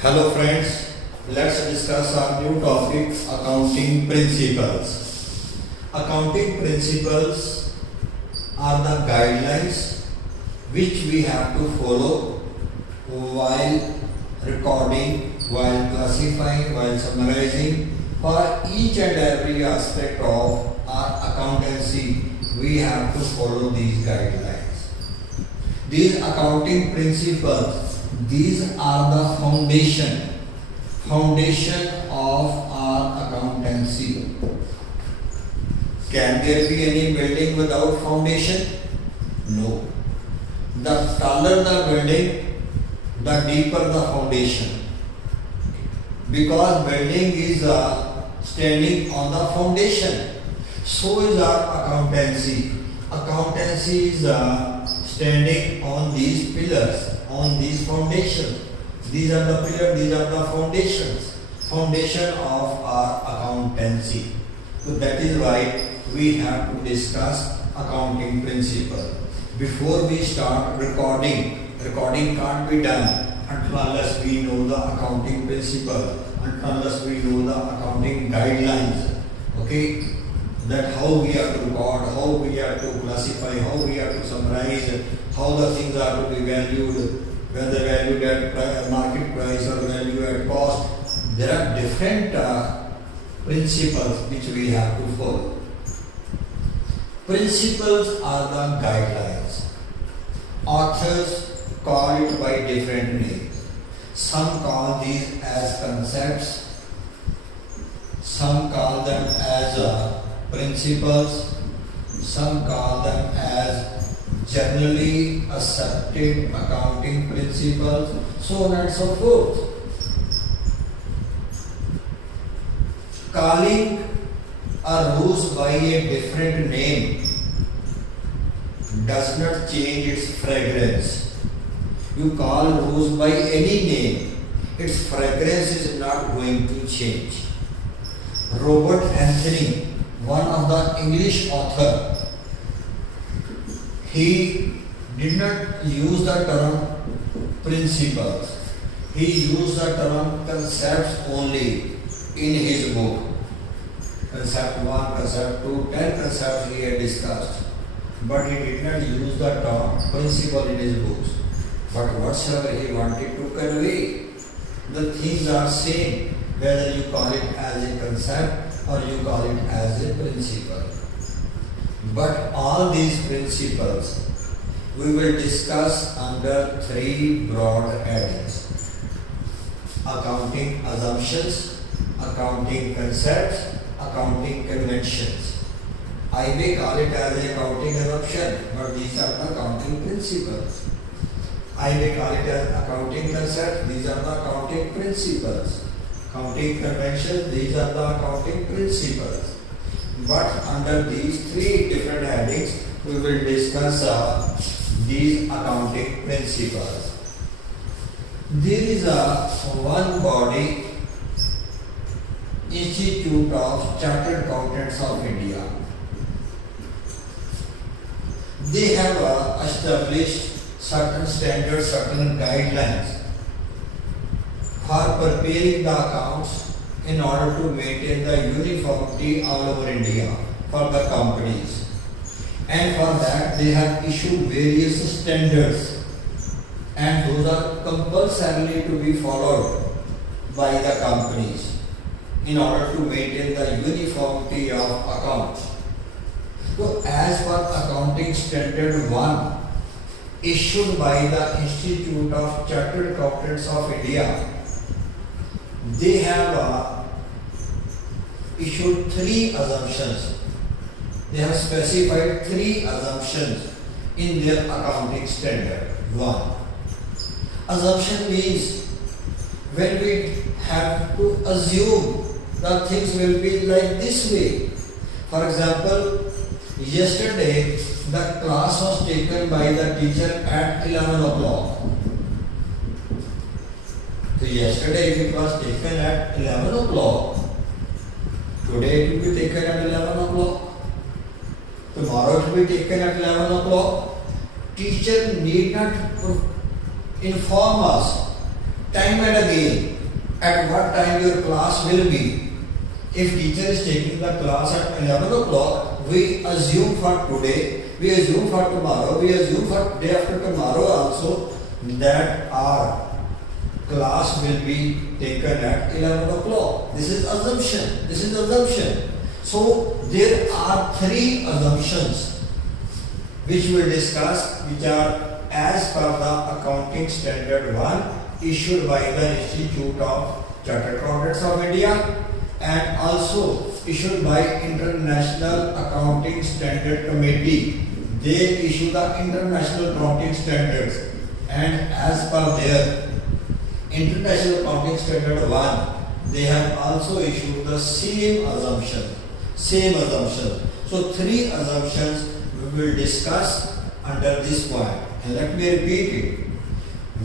Hello friends, let's discuss our new topic, accounting principles. Accounting principles are the guidelines which we have to follow while recording, while classifying, while summarizing. For each and every aspect of our accountancy, we have to follow these guidelines. These accounting principles, these are the foundation of our accountancy. Can there be any building without foundation? No. The taller the building, the deeper the foundation. Because building is standing on the foundation. So is our accountancy. Accountancy is standing on these pillars, on these foundations. These are the pillars, these are the foundations. Foundation of our accountancy. So that is why we have to discuss accounting principle. Before we start recording can't be done unless we know the accounting principle, unless we know the accounting guidelines. Okay? That how we are to record, how we are to classify, how we are to summarize, how the things are to be valued, whether valued at market price or value at cost. There are different principles which we have to follow. Principles are the guidelines. Authors call it by different names. Some call these as concepts, some call them as principles, some call them as generally accepted accounting principles, so on and so forth. Calling a rose by a different name does not change its fragrance. You call rose by any name, its fragrance is not going to change. Robert Anthony, one of the English author, he did not use the term principles. He used the term concepts only in his book. Concept 1, concept 2, 10 concepts he had discussed. But he did not use the term principle in his books. But whatsoever he wanted to convey, the things are same, whether you call it as a concept or you call it as a principle. But all these principles we will discuss under three broad headings: accounting assumptions, accounting concepts, accounting conventions. I may call it as an accounting assumption, but these are the accounting principles. I may call it as accounting concept, these are the accounting principles. Accounting conventions, these are the accounting principles. But under these three different headings, we will discuss these accounting principles. There is one body, Institute of Chartered Accountants of India. They have established certain standards, certain guidelines for preparing the accounts in order to maintain the uniformity all over India for the companies. And for that they have issued various standards, and those are compulsorily to be followed by the companies in order to maintain the uniformity of accounts. So as per Accounting Standard 1 issued by the Institute of Chartered Accountants of India, they have issued three assumptions. They have specified three assumptions in their accounting standard. 1. Assumption means when we have to assume that things will be like this way. For example, yesterday the class was taken by the teacher at 11 o'clock. So yesterday if it was taken at 11 o'clock, today it will be taken at 11 o'clock. Tomorrow it will be taken at 11 o'clock. Teacher need not inform us time and again at what time your class will be. If teacher is taking the class at 11 o'clock, we assume for today, we assume for tomorrow, we assume for day after tomorrow also that our class will be taken at 11 o'clock. This is assumption. This is assumption. So there are three assumptions which we will discuss, which are as per the Accounting Standard 1 issued by the Institute of Chartered Accountants of India and also issued by International Accounting Standard Committee. They issue the International Accounting Standards, and as per their International Accounting Standard 1, they have also issued the same assumption. So three assumptions we will discuss under this point. And let me repeat it.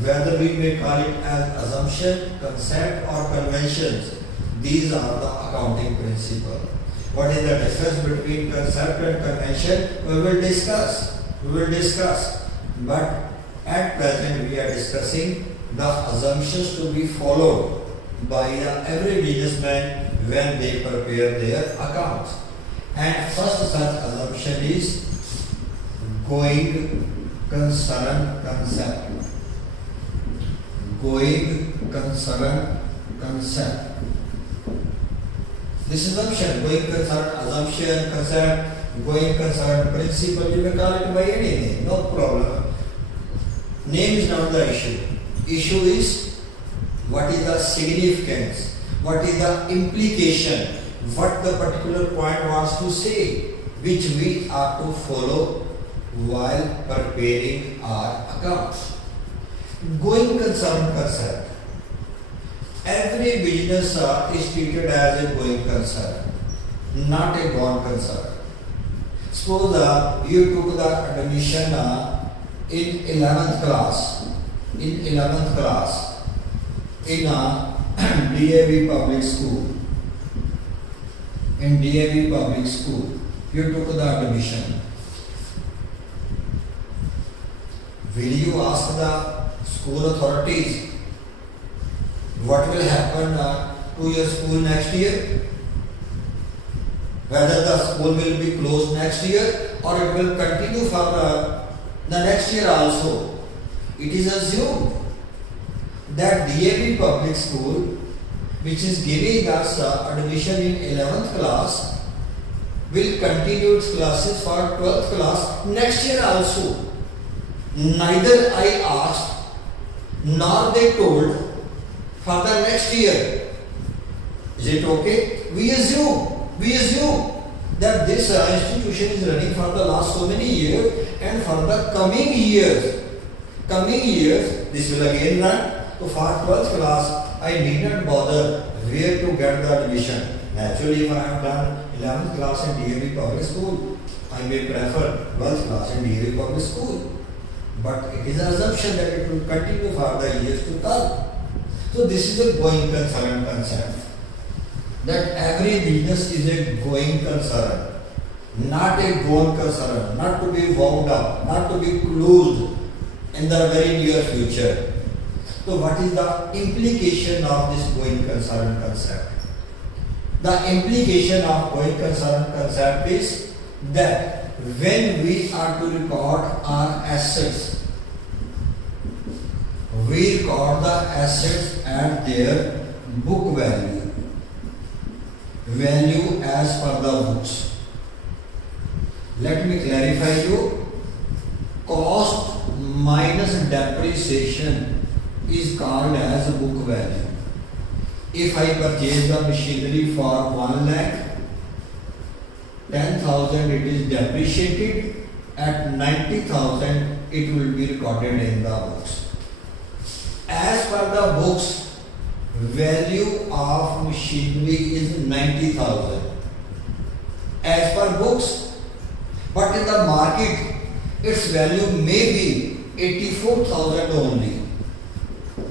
Whether we may call it as assumption, concept or conventions, these are the accounting principles. What is the difference between concept and convention? We will discuss. But at present we are discussing the assumptions to be followed by every businessman when they prepare their accounts. And first such assumption is going concern concept. Going concern concept. This assumption, going concern, assumption, concept, going concern, principle, you may call it by any name, no problem. Name is not the issue. Issue is what is the significance, what is the implication, what the particular point wants to say, which we are to follow while preparing our accounts. Going concern concept. Every business is treated as a going concern, not a gone concern. Suppose you took the admission in 11th class, in DAV public school. In DAV public school, you took the admission. Will you ask the school authorities what will happen to your school next year? Whether the school will be closed next year or it will continue for the next year also. It is assumed that DAV public school, which is giving us admission in 11th class, will continue its classes for 12th class next year also. Neither I asked nor they told for the next year. Is it okay? We assume that this institution is running for the last so many years, and for the coming years, this will again run. So for 12th class, I need not bother where to get the admission. Naturally, if I have done 11th class in DAV public school, I may prefer 12th class in DAV public school. But it is an assumption that it will continue for the years to come. So this is a going concern concept. That every business is a going concern, not a gone concern, not to be wound up, not to be closed in the very near future. So what is the implication of this going concern concept? The implication of going concern concept is that when we are to record our assets, we record the assets at their book value as per the books. Let me clarify you. Cost minus depreciation is called as book value. If I purchase the machinery for 1 lakh, 10,000 it is depreciated, at 90,000 it will be recorded in the books. As per the books, value of machinery is 90,000 as per books, but in the market its value may be 84,000 only.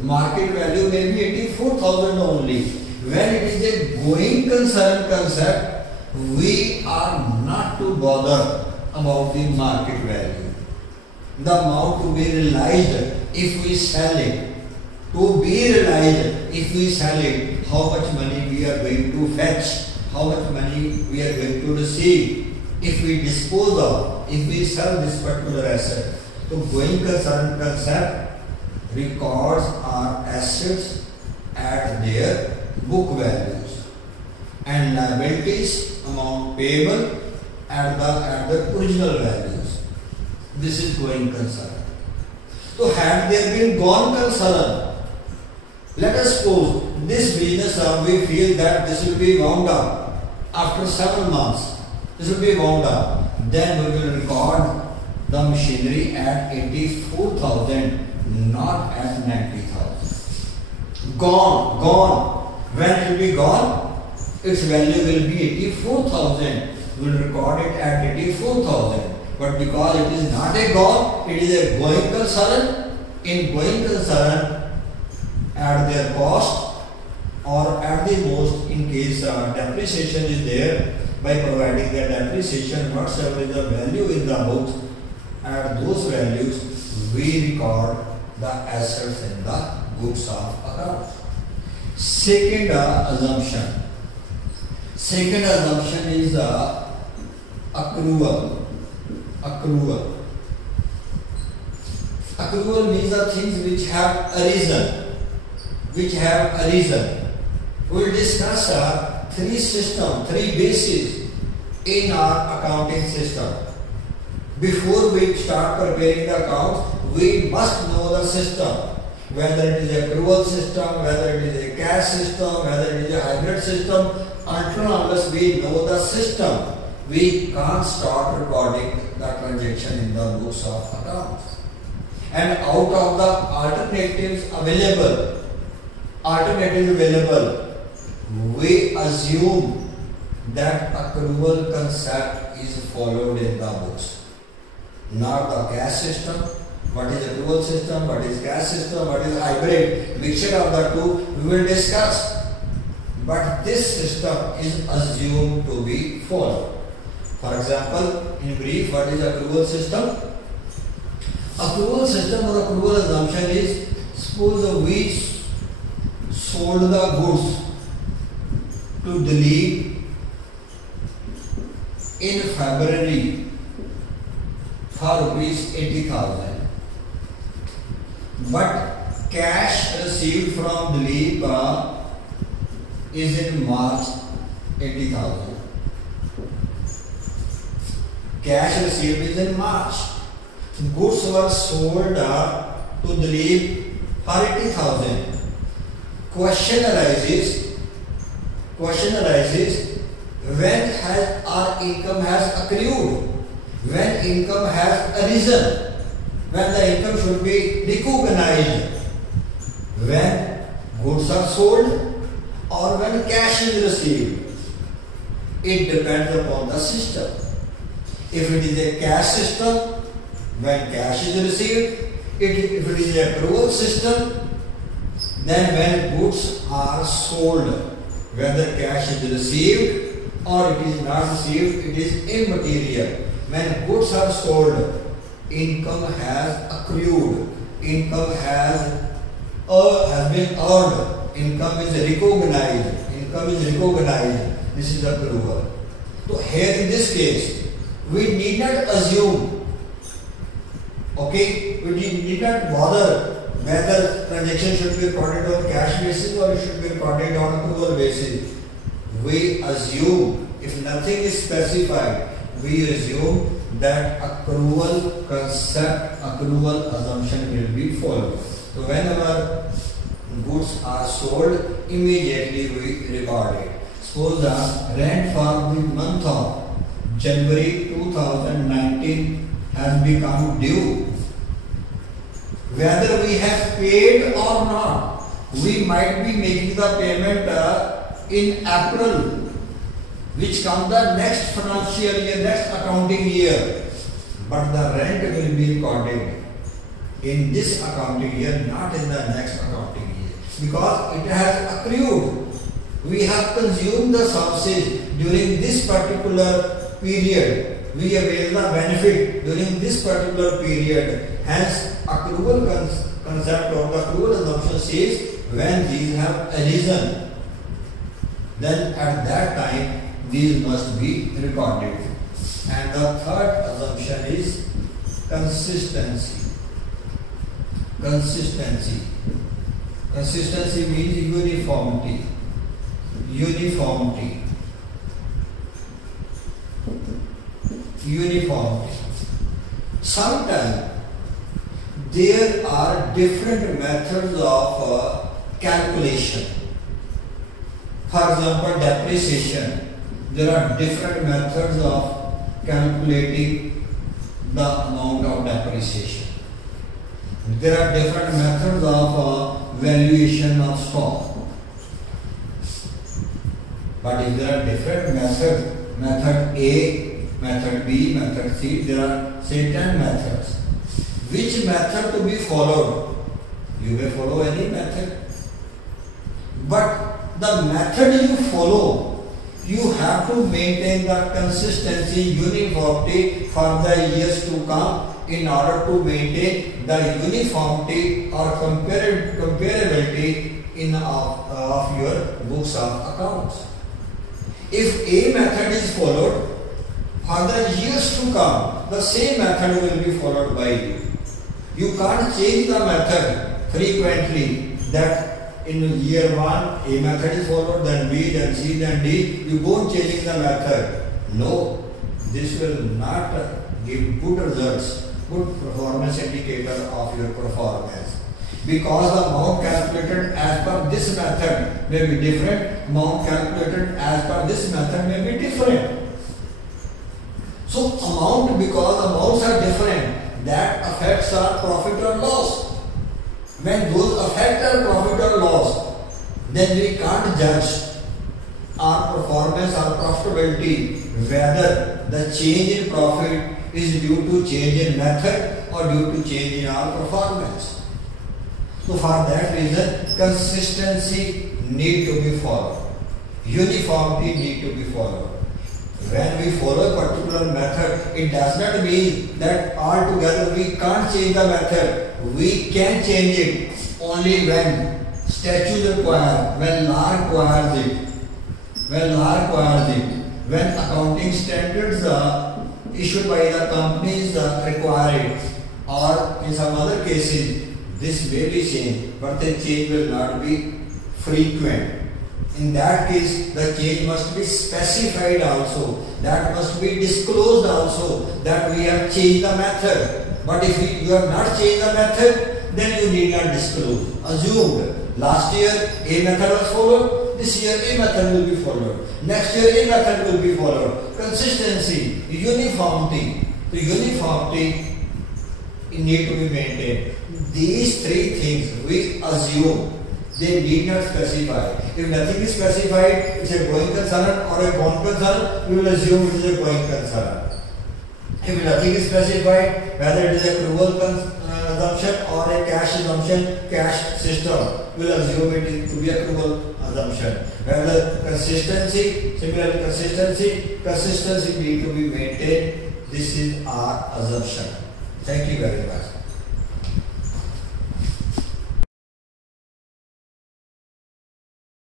Market value may be 84,000 only. When it is a going concern concept, we are not to bother about the market value. The amount to be realized if we sell it to be realized. If we sell it, how much money we are going to fetch, how much money we are going to receive. If we dispose of, if we sell this particular asset, so going concern concept records our assets at their book values and liabilities amount payable at the original values. This is going concern. So had there been gone concern, let us suppose this business we feel that this will be wound up after 7 months. This will be wound up. Then we will record the machinery at 84,000, not at 90,000. Gone. When it will be gone, its value will be 84,000. We will record it at 84,000. But because it is not a gone, it is a going concern. In going concern, at their cost or at the most, in case depreciation is there, by providing the depreciation, whatsoever is the value in the books, at those values we record the assets in the books of accounts. Second assumption is accrual. Accrual means the things which have arisen. We will discuss three bases in our accounting system. Before we start preparing the accounts, we must know the system, whether it is a accrual system, whether it is a cash system, whether it is a hybrid system. Until unless we know the system, we can't start recording the transaction in the books of accounts. And out of the alternatives available, we assume that accrual concept is followed in the books. Not the cash system. What is accrual system? What is cash system? What is hybrid? Mixture of the two we will discuss. But this system is assumed to be followed. For example, in brief, what is accrual system? Accrual system or accrual assumption is, suppose we sold the goods to Dilip in February for rupees 80,000, but cash received from Dilip is in March 80,000. Cash received is in March. Goods were sold to Dilip for 80,000. Question arises, when has our income has accrued, when income has arisen, when the income should be recognized, when goods are sold or when cash is received. It depends upon the system. If it is a cash system, when cash is received. If it is a accrual system, then when goods are sold, whether cash is received or it is not received, it is immaterial. When goods are sold, income has accrued, income has been earned, income is recognized. This is accrual. So here in this case, we need not assume, we need not bother whether transaction should be recorded on cash basis or it should be recorded on accrual basis. We assume, if nothing is specified, we assume that accrual concept, accrual assumption will be followed. So whenever goods are sold, immediately we record it. Suppose the rent for the month of January 2019 has become due. Whether we have paid or not, we might be making the payment in April, which comes the next financial year, next accounting year. But the rent will be recorded in this accounting year, not in the next accounting year, because it has accrued. We have consumed the services during this particular period. We avail the benefit during this particular period. Hence, accrual concept or the accrual assumption says when these have arisen, then at that time these must be recorded. And the third assumption is consistency. Consistency. Consistency means uniformity. Uniformity. Uniformity. Sometimes there are different methods of calculation. For example, depreciation. There are different methods of calculating the amount of depreciation. There are different methods of valuation of stock. But if there are different methods, method A, method B, method C, there are say 10 methods. Which method to be followed? You may follow any method. But the method you follow, you have to maintain the consistency, uniformity for the years to come in order to maintain the uniformity or comparability in of your books of accounts. If a method is followed, for the years to come, the same method will be followed by you. You can't change the method frequently, that in year 1 a method is followed, then B, then C, then D. You go changing the method. No, this will not give good results, good performance indicator of your performance. Because the amount calculated as per this method may be different, amount calculated as per this method may be different. So amount, because amounts are different, that affects our profit or loss. When those affect our profit or loss, then we can't judge our performance or profitability whether the change in profit is due to change in method or due to change in our performance. So for that reason, consistency need to be followed. Uniformity need to be followed. When we follow a particular method, it does not mean that altogether we can't change the method. We can change it only when statutes require, when law requires it. When law requires it. When accounting standards issued by the companies require it. Or in some other cases, this may be changed, but the change will not be frequent. In that case, the change must be specified also. That must be disclosed also, that we have changed the method. But if you have not changed the method, then you need not disclose. Assumed last year a method was followed, this year a method will be followed, next year a method will be followed. Consistency, uniformity. The uniformity need to be maintained. These three things we assume, they need not specify. If nothing is specified, it's a going concern or a gone concern, we will assume it is a going concern. If nothing is specified, whether it is a accrual assumption or a cash assumption, cash system, we will assume it to be accrual assumption. Whether consistency, similarly consistency need to be maintained. This is our assumption. Thank you very much.